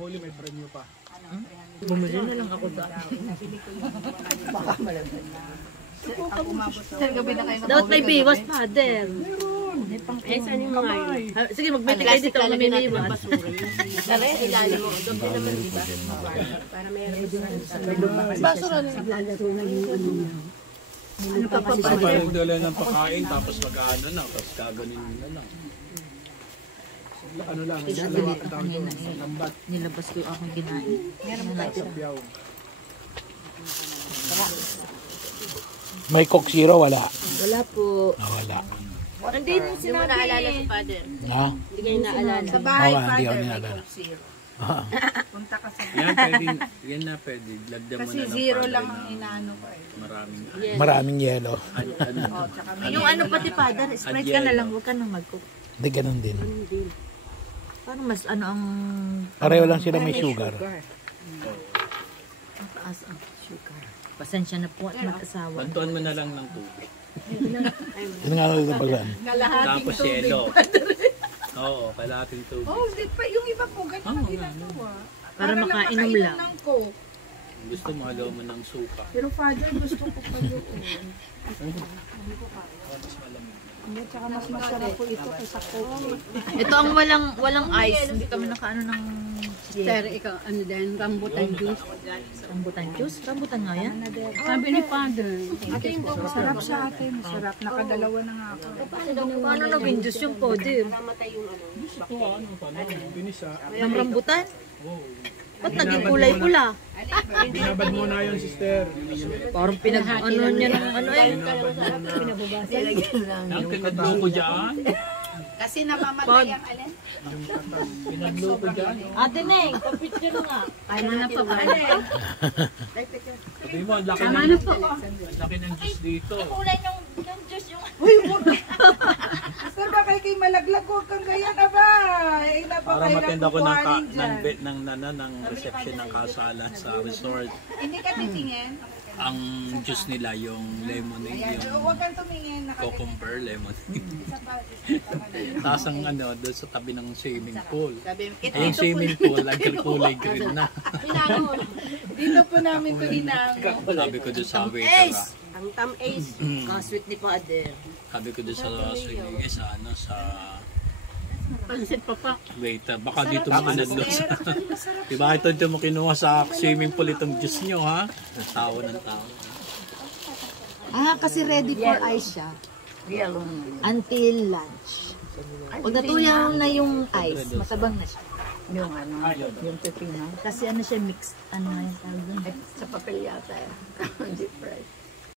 Huli may brand new pa. Bumili na lang ako sa Baka malagyan na. dapat may biwas, father. Eh, saan yung mga yun? Sige, magbili kayo dito. Maminiwas. Tara, ilalim mo. Doble naman, di ba? Para meron Basura na. Naglalaro na yung ano niya. Ano pa pa ba? Parang dala ng pakain, tapos mag-ano na, tapos gaganin na lang. Ano lang, Dito kanina eh. Nilabas ko yung aking kinain. Meron ba ito? sabiyaw. May Coke Zero, wala. Wala po. Wala. Hindi nung Hindi mo naalala si Father. Ha? Hindi kayo naalala. Sa bahay, Oo, hindi ako Father, may naalala. Coke Zero. Punta ka sa Yan, pwede, yan na pwede. Lagdan mo Kasi na ng zero palay lang na ang inaano ko eh. maraming Maraming yelo. Oh, tsaka may Yung ano pati father, Sprite ka na lang. Huwag ka nang mag-cook. Hindi, ganun din. Parang mas ano ang... Pareho lang sila may sugar. Ang taas ang sugar. Pasensya na po at mag-asawa. Bantuan mo na lang ng tubig. Yun nga lang pag Tapos yelo. Oo, kalahating tubig. Oh, di pa yung iba po ganun ang ginagawa. Para makainom makainom lang. ng Coke. Gusto mo, halaw mo ng suka. Pero Father, gusto ko pa yun. Hindi, tsaka mas masarap po ito kaysa Coke. Ito ang walang ice. Hindi kami nakaano ng... Sir, ikaw, ano din, rambutan juice. Rambutan juice? Rambutan nga yan? Sabi ni Father. Masarap sa atin, masarap. Nakadalawa na nga ako. Paano naging juice yung poder? Ito ano, paano? Binisa. Ng rambutan? Ba't naging kulay pula? Binabad mo na yun, sister. Parang pinag-ano niya ng ano eh. Ang pinagluko dyan. Kasi namamatay ang alin. Pinagluko dyan. Ate Neng, kapicture nga. Ay, na pa ba? Sabi mo, ang laki Tama ng, na po. ang laki ng juice dito. Kulay ng juice yung... Sir, baka kay malaglag ko kang ganyan, aba. Eh, Para napakailang matenda ko ng, kukuhanin dyan. ng reception ng kasalan sa resort. Hindi ka titingin. Ang juice nila, yung lemonade, Ayan, yung huwag kang tumingin. cucumber lemonade. Tapos ang ano, doon sa tabi ng swimming pool. Yung swimming pool, ang kulay green na. Dito po namin ito inaango. Sabi ko doon sa waiter, Ang Tam Ace. Ka-sweet ni Father. sabi ko doon sa swimming sa ano, sa Pansit pa pa. waiter, baka dito mo kinadlos. Diba ito mo kinuha sa swimming pool itong juice nyo, ha? Tawa ng tao. Ah, kasi ready for ice siya. Until lunch. Pag natuya na yung ice, matabang na siya. Yung ano, yung pepino. Kasi ano siya mixed, ano nga yung tawag doon? Sa papel yata eh. Deep fried.